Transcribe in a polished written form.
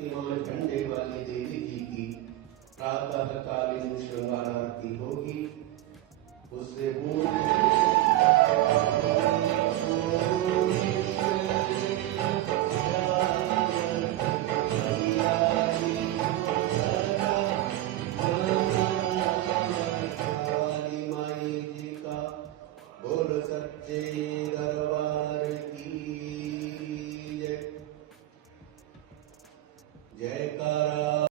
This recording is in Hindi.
शक्तिमान झंडे वाली देवी जी की प्रातःकालीन श्रृंगार आरती होगी। उससे बोल सच्चे दरबार की जय। जयकारा।